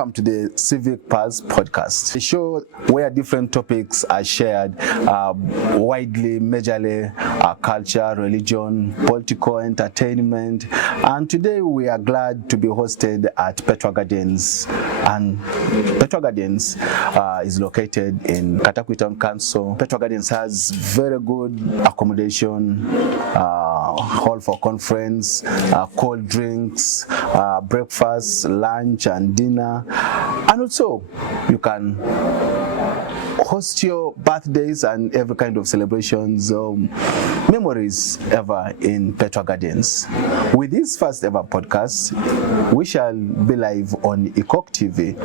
Welcome to the Civic Pulse podcast, a show where different topics are shared widely, majorly culture, religion, political, entertainment. And today we are glad to be hosted at Petra Gardens. And Petra Gardens is located in Katakwi Town Council. Petra Gardens has very good accommodation, hall for conference, cold drinks, breakfast, lunch and dinner, and also you can host your birthdays and every kind of celebrations, memories ever in Petra Gardens. With this first ever podcast, we shall be live on IKOK TV.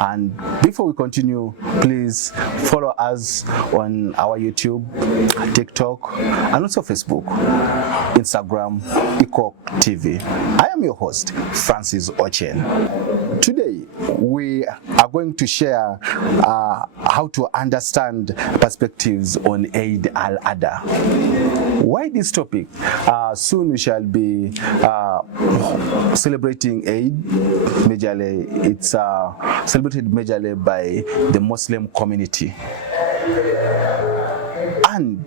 And before we continue, please follow us on our YouTube, TikTok, and also Facebook, Instagram, IKOK TV. I am your host, Francis Ochen. Today, we are going to share how to understand perspectives on Eid al-Adha. Why this topic? Soon we shall be celebrating Eid. Majorly, it's celebrated majorly by the Muslim community. And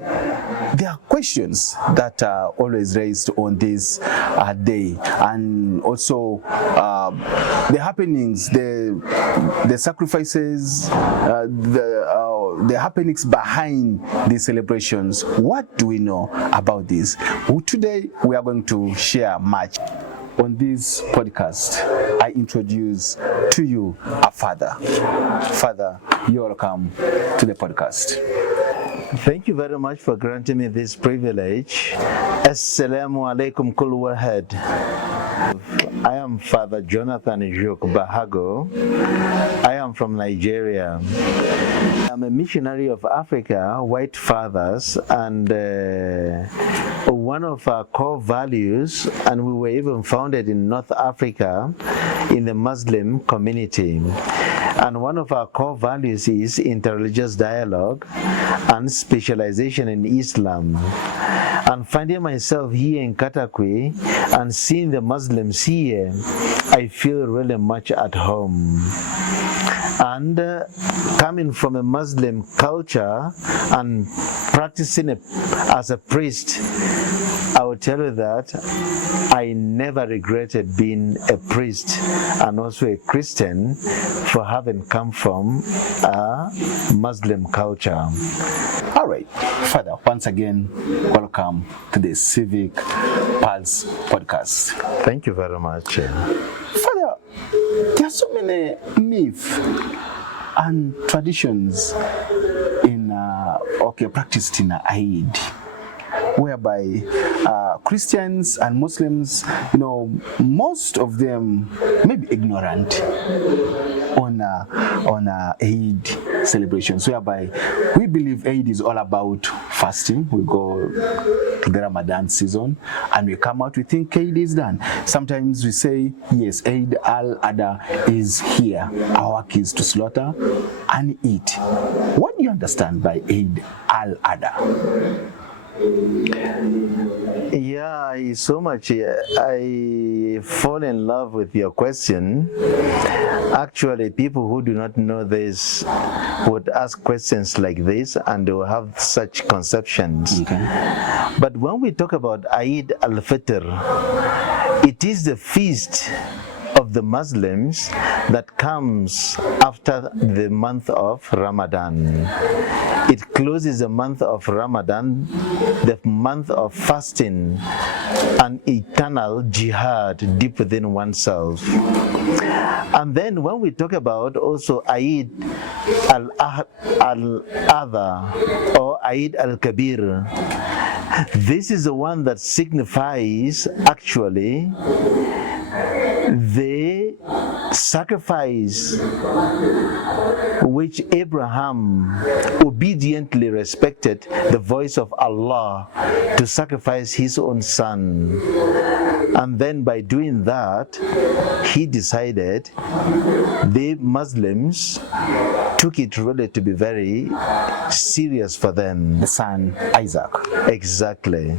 there are questions that are always raised on this day, and also the happenings, the sacrifices, the happenings behind these celebrations. What do we know about this? Today we are going to share much. On this podcast, I introduce to you a father. Father, you're welcome to the podcast. Thank you very much for granting me this privilege. Assalamu alaikum kul wahad. I am Father Jonathan Juk Bahago. I am from Nigeria. I'm a missionary of Africa, white fathers, and one of our core values, and we were even founded in North Africa in the Muslim community. And one of our core values is interreligious dialogue and specialization in Islam. And finding myself here in Katakwi and seeing the Muslims here, I feel really much at home. And coming from a Muslim culture and practicing as a priest, I will tell you that I never regretted being a priest and also a Christian for having come from a Muslim culture. All right, Father, once again, welcome to the Civic Pulse podcast. Thank you very much. Father, there are so many myths and traditions in practiced in Eid, whereby Christians and Muslims, most of them may be ignorant on Eid celebrations, whereby we believe Eid is all about fasting. We go to the Ramadan season and we come out, we think Eid is done. Sometimes we say, yes, Eid al-Adha is here. Our work is to slaughter and eat. What do you understand by Eid al-Adha? Yeah, so much. I fall in love with your question. Actually, people who do not know this would ask questions like this and they will have such conceptions. Okay. But when we talk about Eid al-Fitr, it is the feast of the Muslims that comes after the month of Ramadan. It closes the month of Ramadan, the month of fasting and eternal jihad deep within oneself. And then when we talk about also Eid al-Adha or Eid al-Kabir, this is the one that signifies actually the sacrifice which Abraham obediently respected the voice of Allah to sacrifice his own son. And then by doing that, he decided the Muslims took it really to be very serious for them. The son Isaac. Exactly.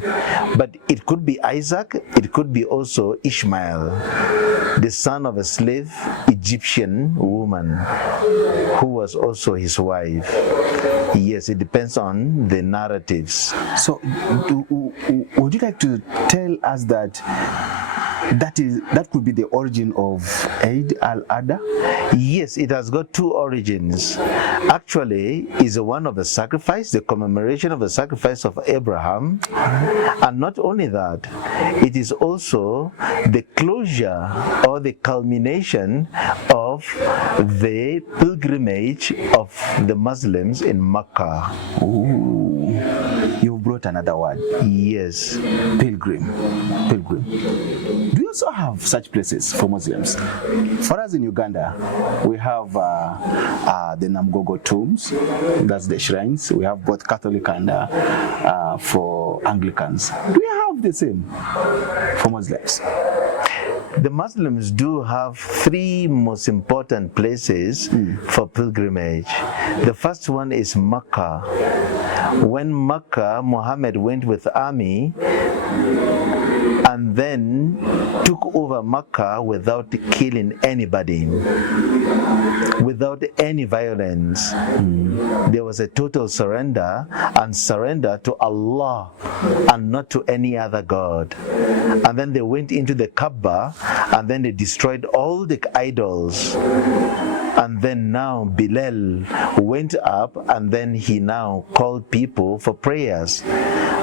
But it could be Isaac, it could be also Ishmael, the son of a slave Egyptian woman who was also his wife. Yes, it depends on the narratives. So would you like to tell us that could be the origin of Eid al-Adha? Yes, it has got two origins. Actually, is one of the sacrifice, the commemoration of the sacrifice of Abraham. And not only that, it is also the closure or the culmination of the pilgrimage of the Muslims in Mecca. Ooh, you brought another word. Yes. Pilgrim. Do you also have such places for Muslims? For us in Uganda, we have the Namgogo tombs, that's the shrines. We have both Catholic and for Anglicans. Do you have the same for Muslims? The Muslims do have three most important places for pilgrimage. The first one is Mecca. When Muhammad went with army and then took over Mecca without killing anybody, without any violence. There was a total surrender, and surrender to Allah and not to any other god. And then they went into the Kaaba and then they destroyed all the idols. And then now Bilal went up and then he now called people for prayers.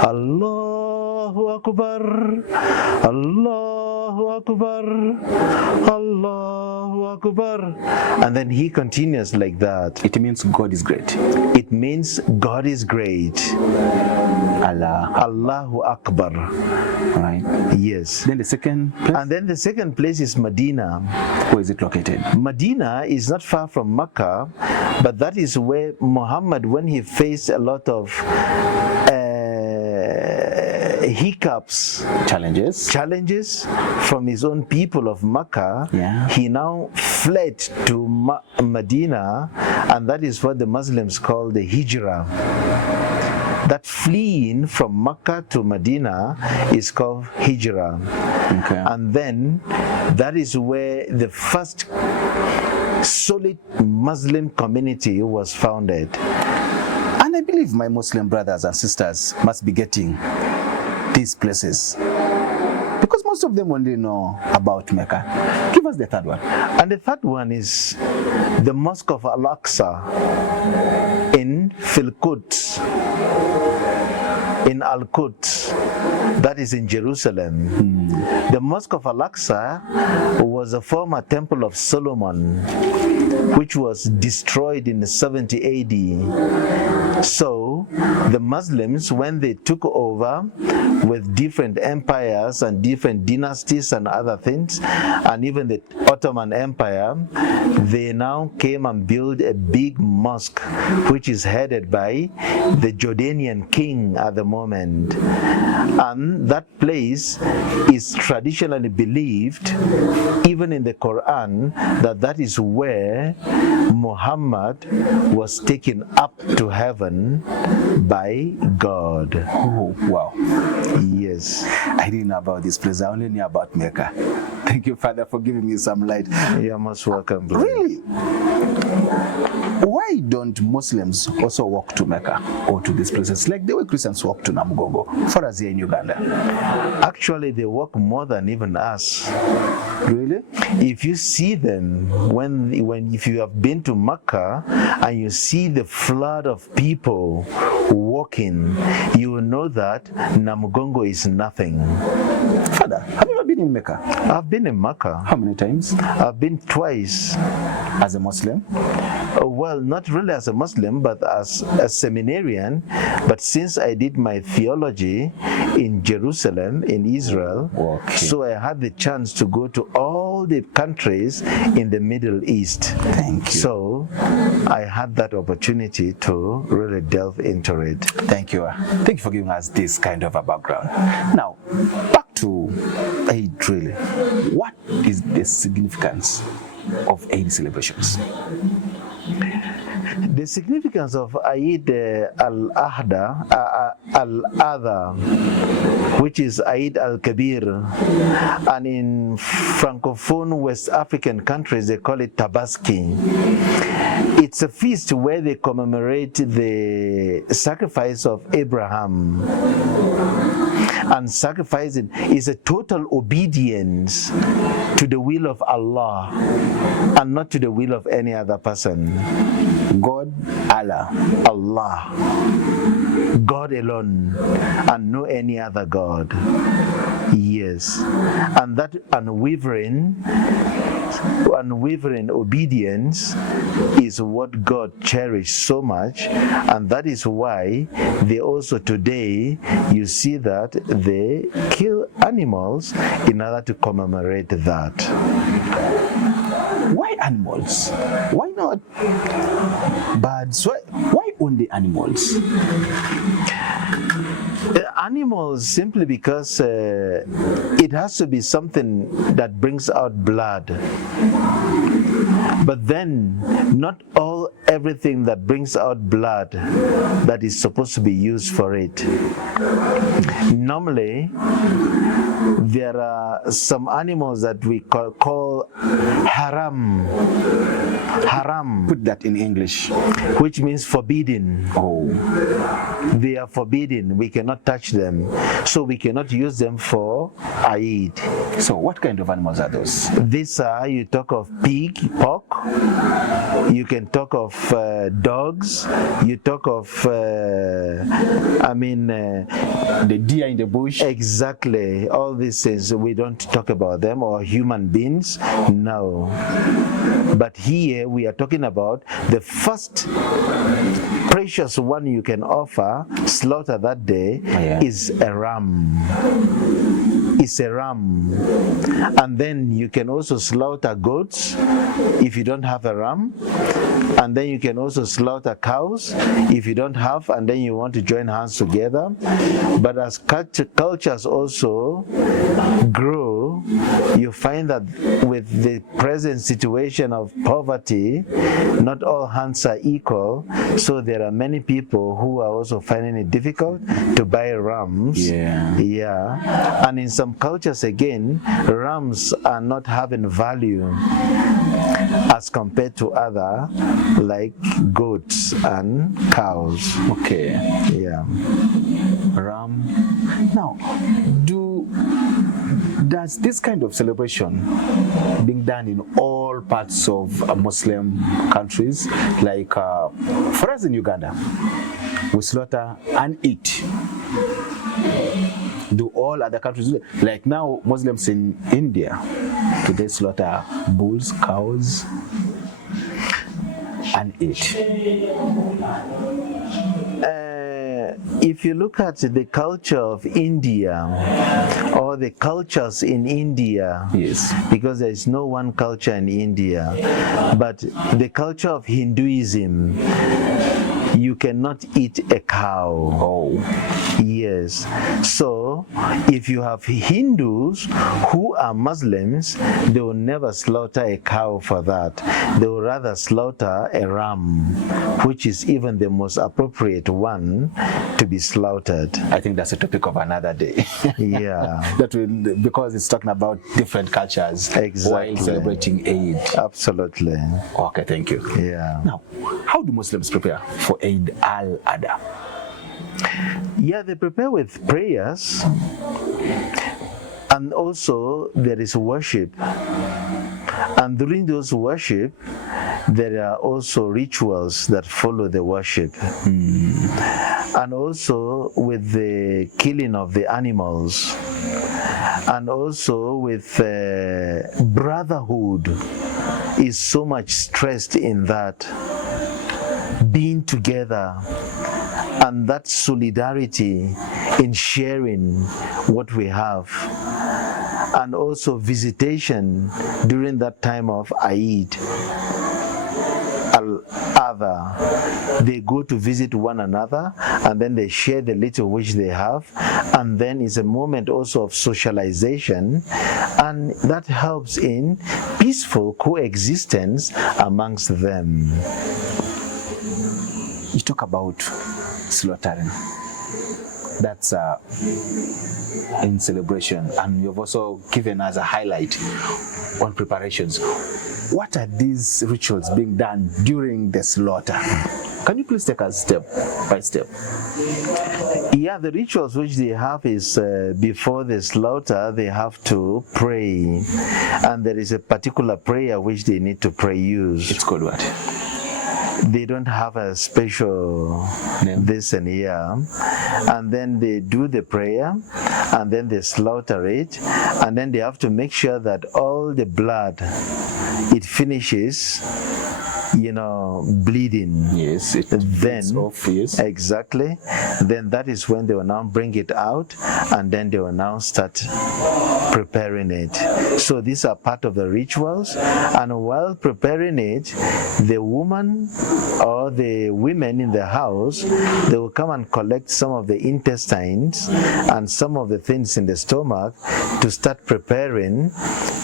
Allahu Akbar, Allahu Akbar, Allahu Akbar. And then he continues like that. It means God is great. It means God is great. Allahu Akbar. Right. Yes. Then the second place? And then the second place is Medina. Where is it located? Medina is not far from Mecca, but that is where Muhammad, when he faced a lot of hiccups, challenges from his own people of Mecca, he now fled to Medina, and that is what the Muslims call the Hijrah. That fleeing from Mecca to Medina is called Hijrah. Okay. And then that is where the first solid Muslim community was founded. And I believe my Muslim brothers and sisters must be getting these places, because most of them only know about Mecca. Give us the third one. And the third one is the Mosque of Al-Aqsa in Quds, in Al-Quds, that is in Jerusalem. The Mosque of Al-Aqsa was a former temple of Solomon, which was destroyed in 70 AD. So the Muslims, when they took over with different empires and different dynasties and other things, and even the Ottoman Empire, they now came and built a big mosque, which is headed by the Jordanian king at the moment. And that place is traditionally believed, even in the Quran, that that is where Muhammad was taken up to heaven by God. Oh, wow. Yes. I didn't know about this place. I only knew about Mecca. Thank you, Father, for giving me some light. You're most welcome. Brother. Really? Why don't Muslims also walk to Mecca or to these places like the way Christians walk to Namgogo for us here in Uganda? Actually, they walk more than even us. Really? If you see them, if you have been to Mecca and you see the flood of people walking, you will know that Namgongo is nothing. Father, have you ever been in Mecca? I've been in Mecca. How many times? I've been twice. As a Muslim? Well, not really as a Muslim, but as a seminarian. But since I did my theology in Jerusalem, in Israel, okay, so I had the chance to go to all the countries in the Middle East. Thank you. So I had that opportunity to really delve into it. Thank you. Thank you for giving us this kind of a background. Now, back to Eid, really. What is the significance of Eid celebrations? The significance of Eid al-Adha, which is Eid al-Kabir, and in Francophone West African countries they call it Tabaski. It's a feast where they commemorate the sacrifice of Abraham. And sacrificing is a total obedience to the will of Allah and not to the will of any other person. God, Allah. Allah. God alone and no any other God. Yes. And that unwavering obedience is what God cherished so much, and that is why they also today you see that they kill animals in order to commemorate that. Why animals? Why not birds? Why only animals? Animals, simply because it has to be something that brings out blood. But then, not everything that brings out blood that is supposed to be used for it. Normally, there are some animals that we call haram. Haram. Put that in English. Which means forbidden. Oh. They are forbidden. We cannot touch them. So we cannot use them for Eid. So what kind of animals are those? These are, you talk of pig, pork. You can talk of dogs. You talk of, the deer in the bush. Exactly. All these things, we don't talk about them, or human beings. No. But here we are talking about the first precious one you can offer, slaughter that day, is a ram. It's a ram. And then you can also slaughter goats if you don't have a ram. And then you can also slaughter cows if you don't have, and then you want to join hands together. But as cultures also grow, you find that with the present situation of poverty, not all hands are equal. So there are many people who are also finding it difficult to buy rams. Yeah. And in some cultures again, rams are not having value as compared to other, like goats and cows. Okay. Yeah. Ram. Now, does this kind of celebration being done in all parts of Muslim countries? Like for us in Uganda, we slaughter and eat. Do all other countries do it? Like now, Muslims in India, do they slaughter bulls, cows, and eat? If you look at the culture of India, or the cultures in India, yes, because there is no one culture in India, but the culture of Hinduism, you cannot eat a cow. Oh. Yes. So, if you have Hindus who are Muslims, they will never slaughter a cow for that. They will rather slaughter a ram, which is even the most appropriate one to be slaughtered. I think that's a topic of another day. Yeah. Because it's talking about different cultures. Exactly. While celebrating Eid. Absolutely. Okay, thank you. Yeah. Now, how do Muslims prepare for Eid al-Adha? Yeah, they prepare with prayers, and also there is worship. And during those worship, there are also rituals that follow the worship. And also with the killing of the animals, and also with brotherhood is so much stressed in that, being together, and that solidarity in sharing what we have, and also visitation during that time of Eid called Adha. They go to visit one another, and then they share the little which they have, and then it's a moment also of socialization, and that helps in peaceful coexistence amongst them. You talk about slaughtering. That's in celebration, and you've also given us a highlight on preparations. What are these rituals being done during the slaughter? Can you please take us step by step? Yeah, the rituals which they have is before the slaughter, they have to pray, and there is a particular prayer which they need to use. It's called what? They don't have a special name. This and here, and then they do the prayer, and then they slaughter it, and then they have to make sure that all the blood, it finishes, bleeding. Yes, it then off, yes. Exactly. Then that is when they will now bring it out, and then they will now start preparing it. So these are part of the rituals, and while preparing it, the woman or the women in the house, they will come and collect some of the intestines and some of the things in the stomach to start preparing,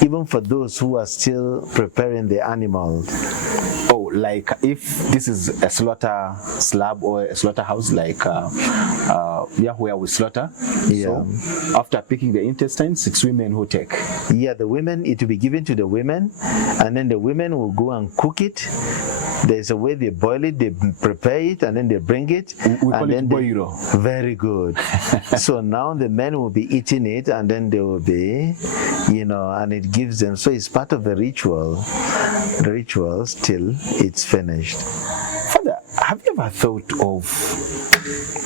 even for those who are still preparing the animal. Oh, like if this is a slaughter slab or a slaughterhouse, like where we slaughter. Yeah. So after picking the intestines, it's women who take. Yeah, the women, it will be given to the women, and then the women will go and cook it. There's a way they boil it, they prepare it, and then they bring it. We call it boiro. Very good. So now the men will be eating it, and then they will be, and it gives them. So it's part of the ritual till it's finished. Father, have you ever thought of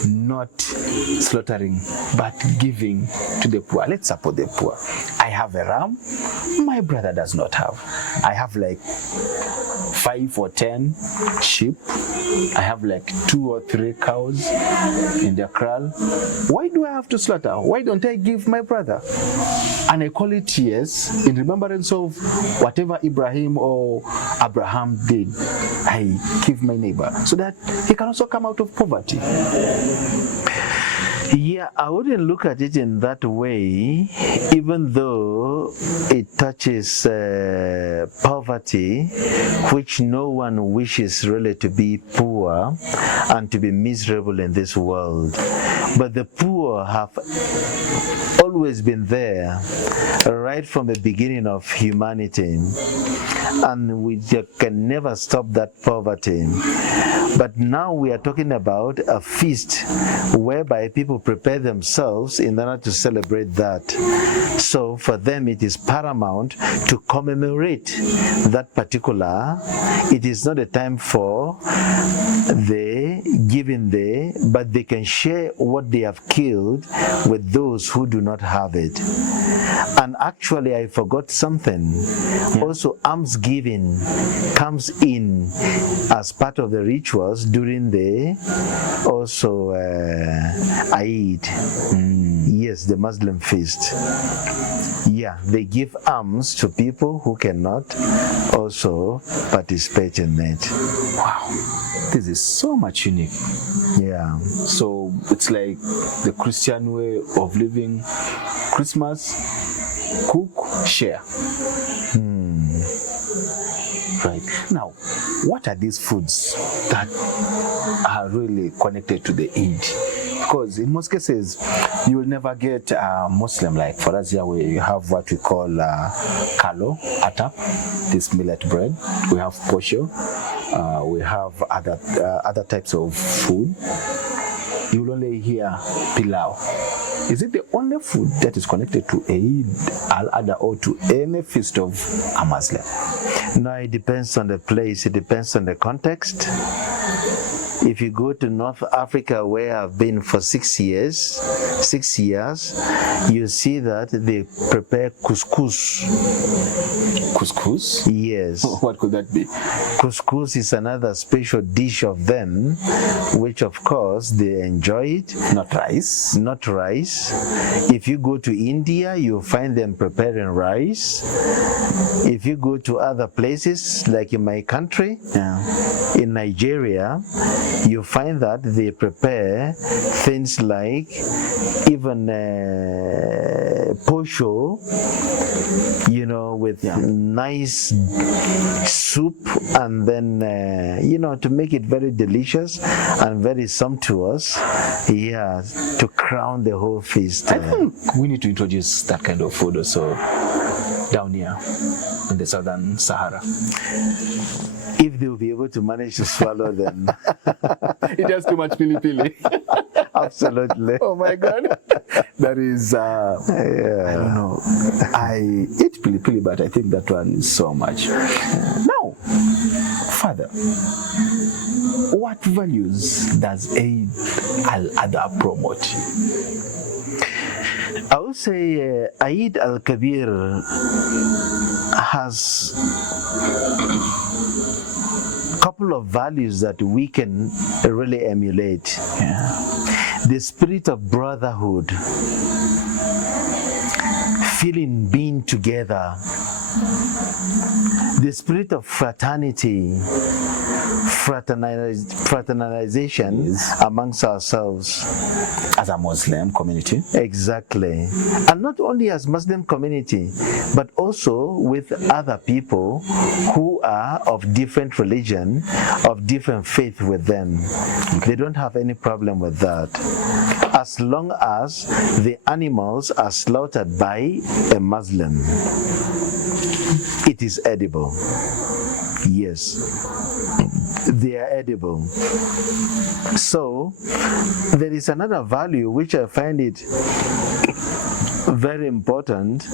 not slaughtering but giving to the poor? Let's support the poor. I have a ram, my brother does not have. I have like 5 or 10 sheep. I have like 2 or 3 cows in the kraal. Why do I have to slaughter? Why don't I give my brother? And I call it, yes, in remembrance of whatever Ibrahim or Abraham did. I give my neighbor so that he can also come out of poverty. Yeah, I wouldn't look at it in that way, even though it touches poverty, which no one wishes really to be poor and to be miserable in this world. But the poor have always been there, right from the beginning of humanity. And we can never stop that poverty. But now we are talking about a feast whereby people prepare themselves in order to celebrate that. So for them it is paramount to commemorate that particular. It is not a time for the giving there, but they can share what they have killed with those who do not have it. And actually I forgot something. Also almsgiving comes in as part of the rituals during the also Eid. Yes, the Muslim feast. Yeah, they give alms to people who cannot also participate in it. Wow, this is so much unique. Yeah. So it's like the Christian way of living Christmas: cook, share. Right. Now, what are these foods that are really connected to the Eid? Because in most cases, you will never get a Muslim, like for us here, we have what we call kalo, atap, this millet bread. We have posho. We have other types of food. You will only hear pilau. Is it the only food that is connected to Eid al-Adha or to any feast of a Muslim? No, it depends on the place. It depends on the context. If you go to North Africa, where I've been for 6 years, you see that they prepare couscous. Couscous? Yes. What could that be? Couscous is another special dish of them, which of course they enjoy it. Not rice. Not rice. If you go to India, you find them preparing rice. If you go to other places, like in my country, in Nigeria, you find that they prepare things like even posho, you know, with nice soup, and then you know, to make it very delicious and very sumptuous, to crown the whole feast. I think we need to introduce that kind of food also down here in the southern Sahara. If they will be able to manage to swallow them. It has too much pili-pili. Absolutely. Oh my God. That is, I don't know. I eat pili-pili, but I think that one is so much. Now, Father, what values does Eid al-Adha promote? I would say Eid al-Kabir has a couple of values that we can really emulate. The spirit of brotherhood, feeling being together, the spirit of fraternity, fraternization amongst ourselves. As a Muslim community. Exactly. And not only as Muslim community, but also with other people who are of different religion, of different faith with them. They don't have any problem with that. As long as the animals are slaughtered by a Muslim, it is edible. Yes, they are edible. So there is another value which I find it very important,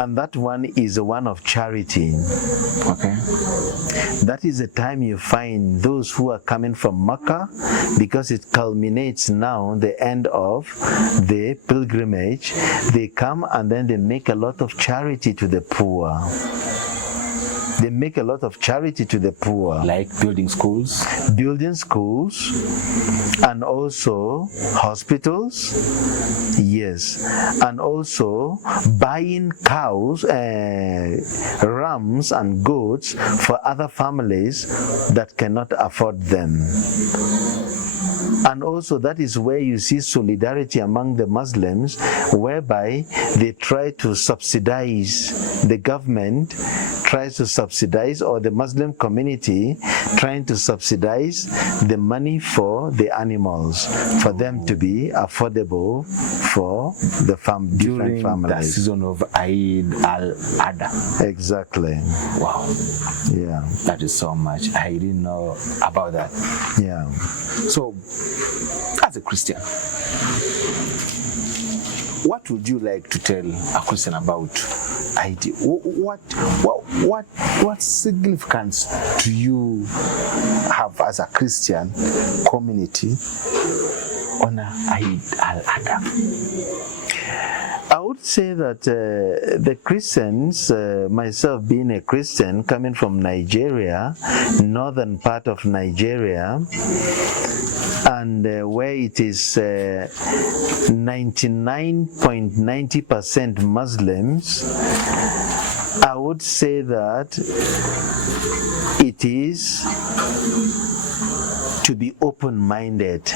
and that one is one of charity. Okay. That is the time you find those who are coming from Mecca, because it culminates now the end of the pilgrimage. They come and then they make a lot of charity to the poor. They make a lot of charity to the poor. Like building schools? Building schools, and also hospitals, yes, and also buying cows, rams and goats for other families that cannot afford them. And also that is where you see solidarity among the Muslims, whereby they try to subsidize, the government tries to subsidize, or the Muslim community trying to subsidize the money for the animals, for them to be affordable for the different families. The season of Eid al-Adha. Exactly. Wow. Yeah. That is so much. I didn't know about that. Yeah. So, as a Christian, what would you like to tell a Christian about Eid? What significance do you have as a Christian community on Eid al-Adha? I would say that the Christians, myself being a Christian, coming from Nigeria, northern part of Nigeria, and where it is 99.90% Muslims, I would say that it is to be open-minded.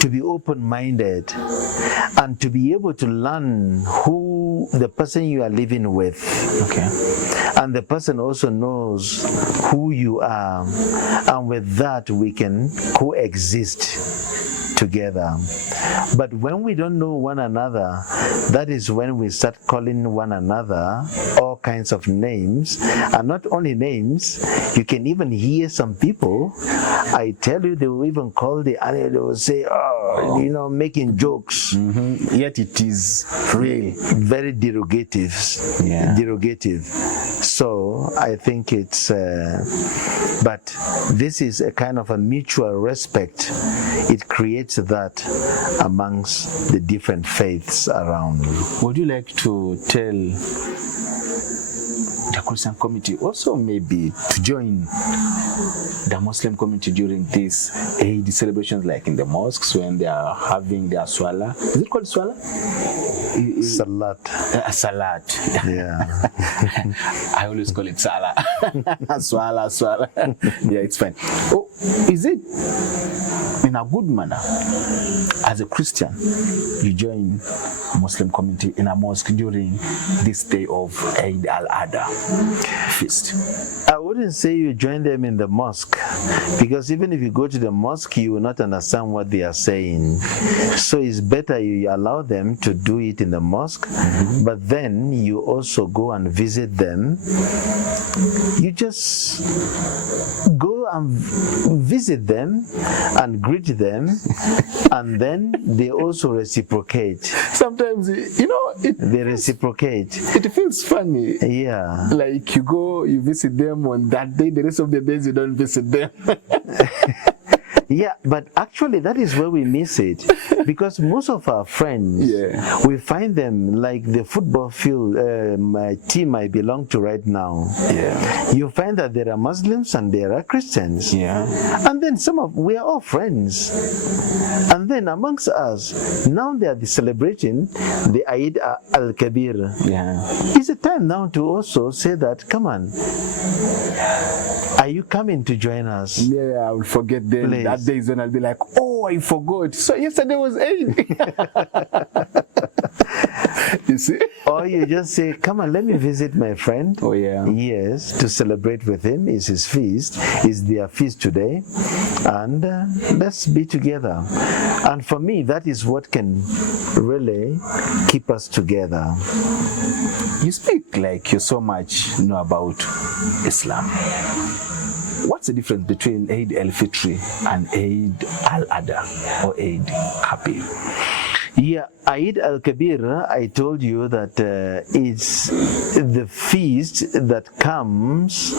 To be open-minded and to be able to learn who the person you are living with. Okay. And the person also knows who you are, and with that we can coexist together. But when we don't know one another, that is when we start calling one another all kinds of names. And not only names, you can even hear some people, I tell you, they will even call the animal, they will say, oh, you know, making jokes. Mm-hmm. Yet it is real. Very derogative. Yeah. Derogative. So I think it's, but this is a kind of a mutual respect. It creates that amongst the different faiths around. Would you like to tell the Christian community also maybe to join the Muslim community during these Eid celebrations, like in the mosques when they are having their swala. Is it called swala? Salat. Salat. Yeah. I always call it salah. Swala. Yeah, it's fine. Oh, is it in a good manner as a Christian you join Muslim community in a mosque during this day of Eid al-Adha feast? I wouldn't say you join them in the mosque, because even if you go to the mosque, you will not understand what they are saying. So it's better you allow them to do it in the mosque, but then you also go and visit them. You just go and visit them and greet them, and then they also reciprocate. Sometimes, they reciprocate. It feels funny. Yeah. Like you go, you visit them on that day, the rest of the days you don't visit them. Yeah, but actually that is where we miss it, because most of our friends, we find them like the football field my team I belong to right now. Yeah. You find that there are Muslims and there are Christians. Yeah. And then we are all friends. And then amongst us, now they are celebrating the Eid al-Kabir. Yeah. It's a time now to also say that, come on, are you coming to join us? Yeah, I will forget them. Please. That day is when I'll be like, oh, I forgot. So yesterday was Eid. You see? Or you just say, come on, let me visit my friend. Oh, yeah. Yes, to celebrate with him. It's his feast. It's their feast today. And let's be together. And for me, that is what can really keep us together. You speak like you so much know about Islam. What's the difference between Eid al-Fitr and Eid al-Adha or Eid Kabir? Yeah, Eid al-Kabir, I told you that it's the feast that comes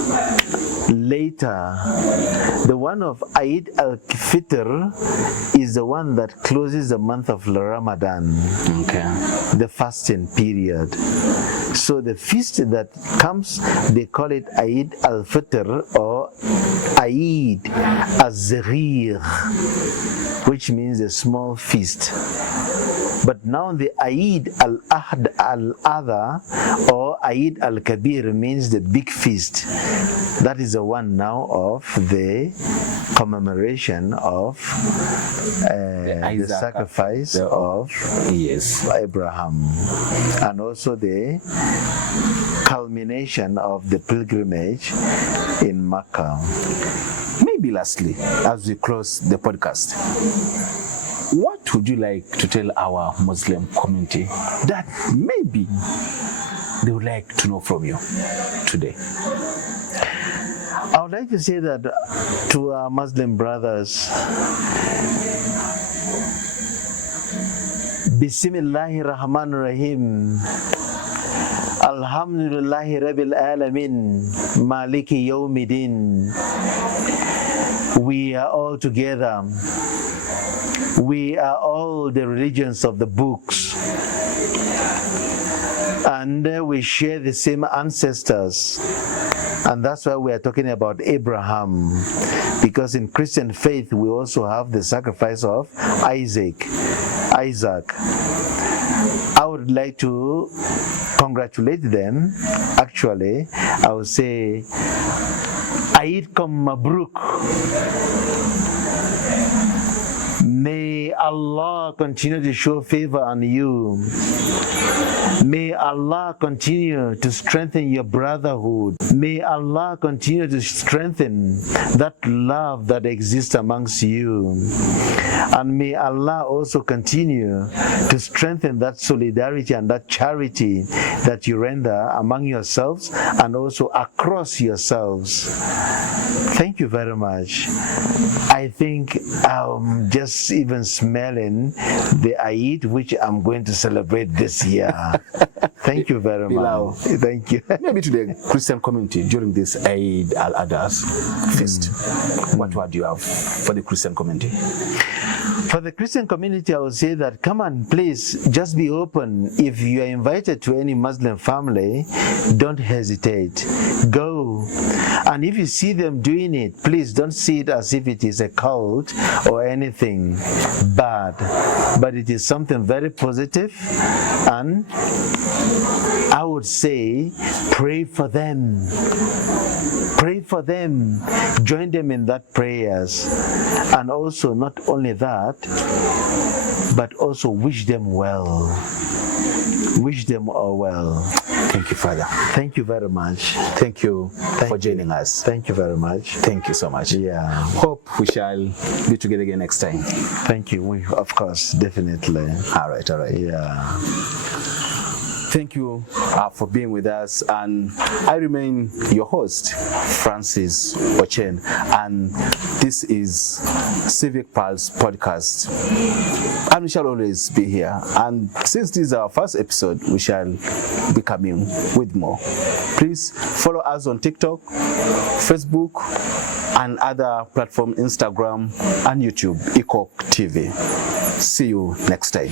later. The one of Eid al-Fitr is the one that closes the month of Ramadan, the fasting period. So the feast that comes, they call it Eid al-Fitr or Eid al-Zagir, which means a small feast. But now the Eid al-Adha or Eid al-Kabir means the big feast. That is the one now of the commemoration of the sacrifice of Abraham, and also the culmination of the pilgrimage in Mecca. Maybe lastly, as we close the podcast, what would you like to tell our Muslim community that maybe they would like to know from you today? I would like to say that to our Muslim brothers, Bismillahir Rahmanir Rahim, Alhamdulillahi Rabbil Alamin, Maliki Yawmiddin. We are all together. We are all the religions of the books, and we share the same ancestors, and that's why we are talking about Abraham, because in Christian faith we also have the sacrifice of Isaac. I would like to congratulate them. Actually, I would say Eidkum Mabruk. May Allah continue to show favor on you. May Allah continue to strengthen your brotherhood. May Allah continue to strengthen that love that exists amongst you. And may Allah also continue to strengthen that solidarity and that charity that you render among yourselves and also across yourselves. Thank you very much. I think I'm just even smelling the Eid which I'm going to celebrate this year. Thank you very much. Thank you. Maybe to the Christian community during this Eid al-Adha feast, what word do you have for the Christian community? For the Christian community, I would say that come on, please just be open. If you are invited to any Muslim family, don't hesitate. Go. And if you see them doing it, please don't see it as if it is a cult or anything bad, but it is something very positive. And I would say pray for them. Pray for them. Join them in that prayers. And also not only that, but also wish them well. Wish them all well. Thank you, Father. Thank you very much. Thank you for joining us. Thank you very much. Thank you so much. Yeah. Hope we shall be together again next time. Thank you. Of course, definitely. All right, all right. Yeah. Thank you for being with us, and I remain your host, Francis Ochen, and this is Civic Pulse Podcast, and we shall always be here. And since this is our first episode, we shall be coming with more. Please follow us on TikTok, Facebook, and other platforms, Instagram and YouTube, IKOK TV. See you next time.